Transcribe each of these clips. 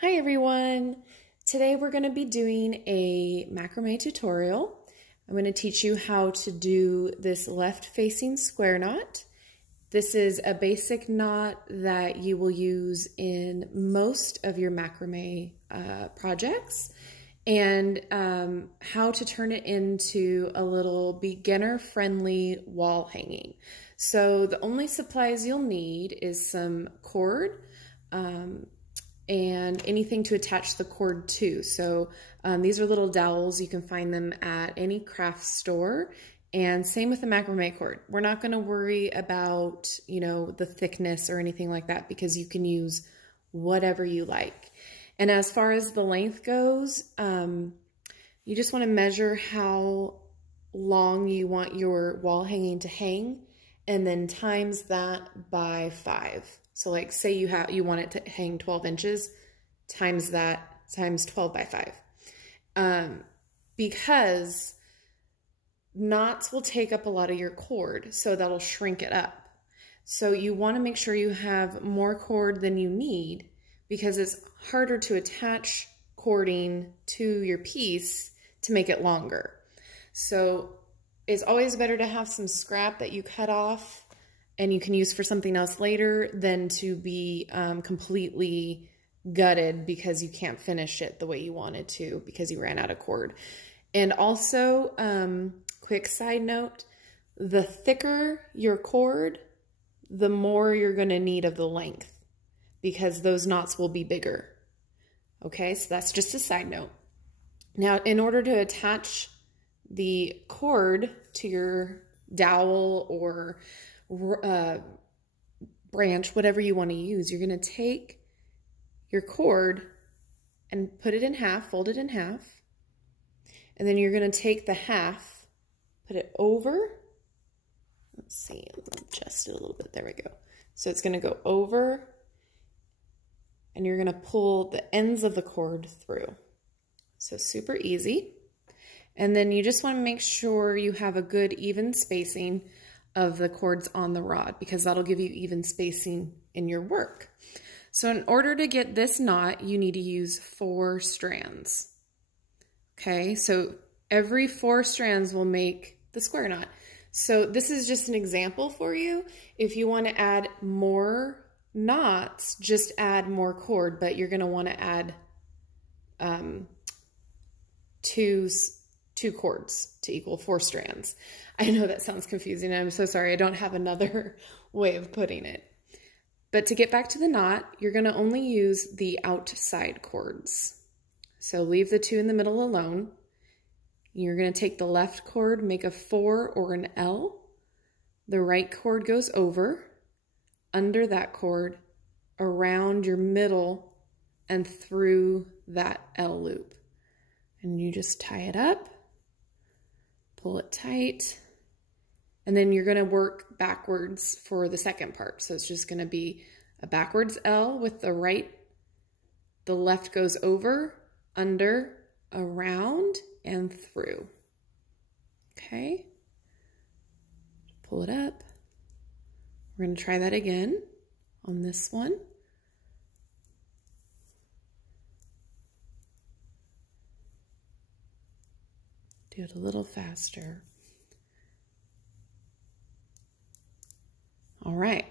Hi everyone! Today we're going to be doing a macrame tutorial. I'm going to teach you how to do this left facing square knot. This is a basic knot that you will use in most of your macrame projects, and how to turn it into a little beginner friendly wall hanging. So the only supplies you'll need is some cord, and anything to attach the cord to. So these are little dowels. You can find them at any craft store. And same with the macrame cord. We're not going to worry about, the thickness or anything like that, because you can use whatever you like. And as far as the length goes, you just want to measure how long you want your wall hanging to hang, and then times that by 5. So like say you want it to hang 12 inches, times that, times 12 by 5. Because knots will take up a lot of your cord, so that'll shrink it up. So you want to make sure you have more cord than you need, because it's harder to attach cording to your piece to make it longer. So it's always better to have some scrap that you cut off and you can use for something else later than to be completely gutted because you can't finish it the way you wanted to because you ran out of cord. And also, quick side note, the thicker your cord, the more you're going to need of the length, because those knots will be bigger. Okay, so that's just a side note. Now, in order to attach the cord to your dowel or branch, whatever you want to use, you're going to take your cord and put it in half, fold it in half, and then you're going to take the half, put it over, let's see, adjust it a little bit, there we go. So it's going to go over, and you're going to pull the ends of the cord through. So super easy. And then you just want to make sure you have a good even spacing of the cords on the rod, because that'll give you even spacing in your work. So in order to get this knot, you need to use 4 strands. Okay, so every 4 strands will make the square knot. So this is just an example for you. If you want to add more knots, just add more cord, but you're going to want to add two cords to equal 4 strands. I know that sounds confusing, and I'm so sorry. I don't have another way of putting it. But to get back to the knot, you're going to only use the outside cords. So leave the 2 in the middle alone. You're going to take the left cord, make a 4 or an L. The right cord goes over, under that cord, around your middle, and through that L loop. And you just tie it up, pull it tight, and then you're going to work backwards for the second part. So it's just going to be a backwards L with the right, the left goes over, under, around, and through. Okay, pull it up. We're going to try that again on this one. Do it a little faster. All right,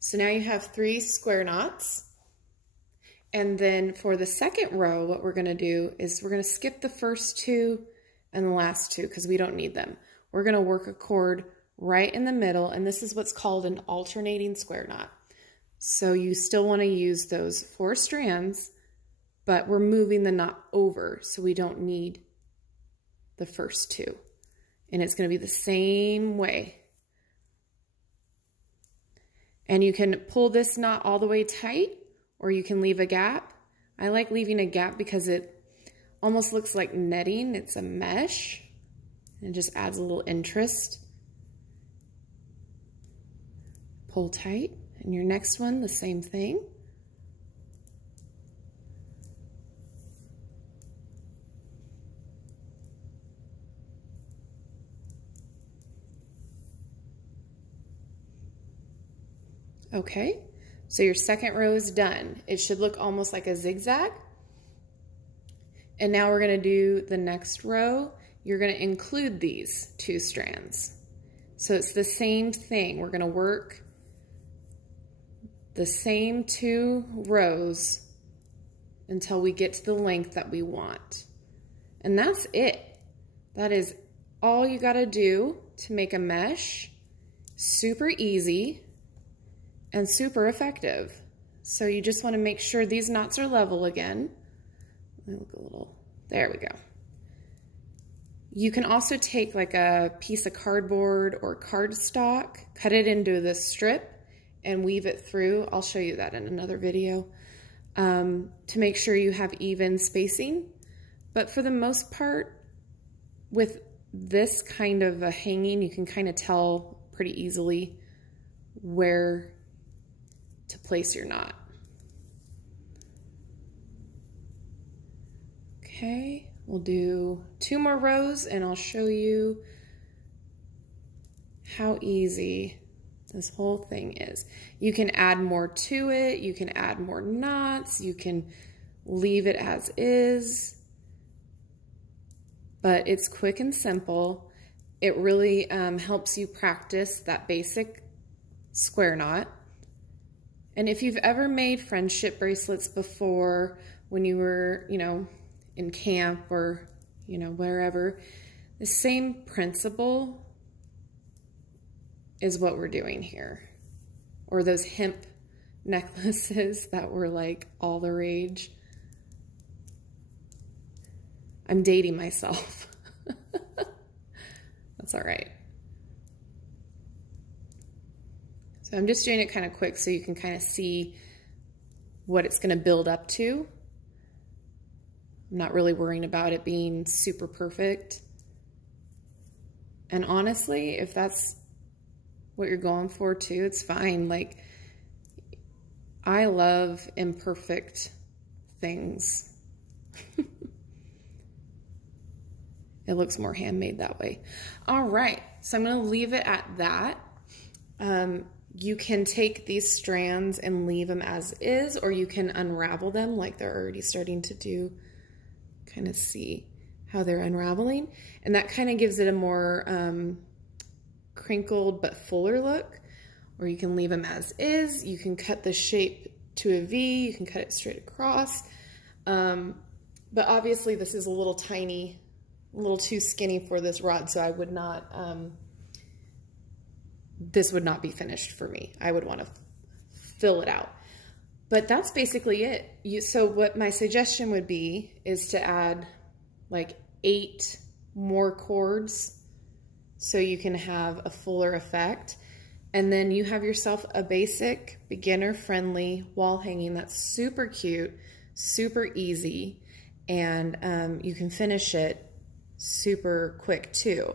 so now you have 3 square knots. And then for the second row, what we're going to do is we're going to skip the first 2 and the last 2 because we don't need them. We're going to work a cord right in the middle, and this is what's called an alternating square knot. So you still want to use those 4 strands, but we're moving the knot over, so we don't need the first 2. And it's going to be the same way. And you can pull this knot all the way tight, or you can leave a gap. I like leaving a gap because it almost looks like netting. It's a mesh. And it just adds a little interest. Pull tight. And your next one, the same thing. Okay, so your second row is done. It should look almost like a zigzag, And now we're going to do the next row. You're going to include these 2 strands. So it's the same thing. We're going to work the same 2 rows until we get to the length that we want. And that's it. That is all you got to do to make a mesh. Super easy and super effective. So you just want to make sure these knots are level again. Let me look a little, there we go. You can also take like a piece of cardboard or cardstock, cut it into this strip and weave it through. I'll show you that in another video to make sure you have even spacing. But for the most part, with this kind of a hanging, you can kind of tell pretty easily where to place your knot. Okay, we'll do 2 more rows and I'll show you how easy this whole thing is. You can add more to it, you can add more knots, you can leave it as is, but it's quick and simple. It really helps you practice that basic square knot. And if you've ever made friendship bracelets before, when you were, you know, in camp or, you know, wherever, the same principle is what we're doing here. Or those hemp necklaces that were like all the rage. I'm dating myself. That's all right. So I'm just doing it kind of quick so you can kind of see what it's going to build up to. I'm not really worrying about it being super perfect. And honestly, if that's what you're going for too, it's fine. Like, I love imperfect things. It looks more handmade that way. All right, so I'm gonna leave it at that. You can take these strands and leave them as is, or you can unravel them like they're already starting to do. Kind of see how they're unraveling. And that kind of gives it a more crinkled but fuller look. Or you can leave them as is. You can cut the shape to a V. You can cut it straight across. But obviously this is a little tiny, a little too skinny for this rod, so I would not, this would not be finished for me. I would want to fill it out. But that's basically it. So what my suggestion would be is to add like 8 more cords so you can have a fuller effect. And then you have yourself a basic, beginner-friendly wall hanging that's super cute, super easy, and you can finish it super quick too.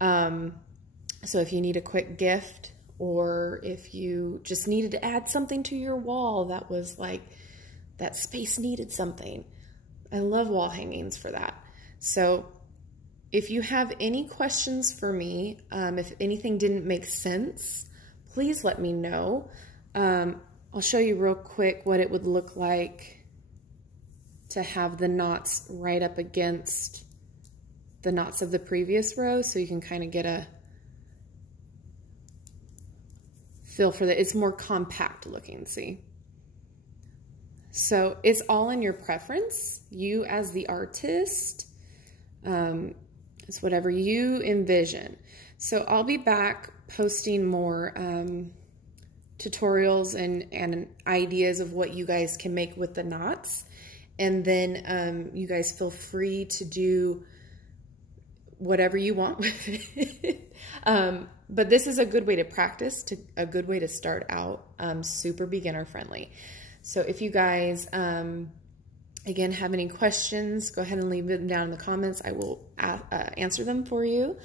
So if you need a quick gift, or if you just needed to add something to your wall that was like, that space needed something. I love wall hangings for that. So if you have any questions for me, if anything didn't make sense, please let me know. I'll show you real quick what it would look like to have the knots right up against the knots of the previous row, so you can kind of get a feel for that. It's more compact looking, see? So it's all in your preference. You as the artist, it's whatever you envision. So I'll be back posting more tutorials and ideas of what you guys can make with the knots. And then you guys feel free to do whatever you want with it. But this is a good way to practice, a good way to start out, super beginner friendly. So if you guys, again, have any questions, go ahead and leave them down in the comments. I will answer them for you.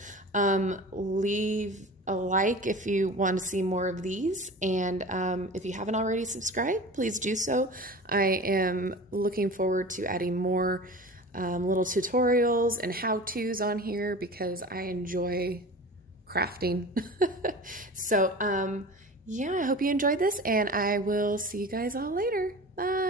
Leave a like if you want to see more of these. And if you haven't already subscribed, please do so. I am looking forward to adding more little tutorials and how-tos on here because I enjoy crafting. So, yeah, I hope you enjoyed this, and I will see you guys all later. Bye.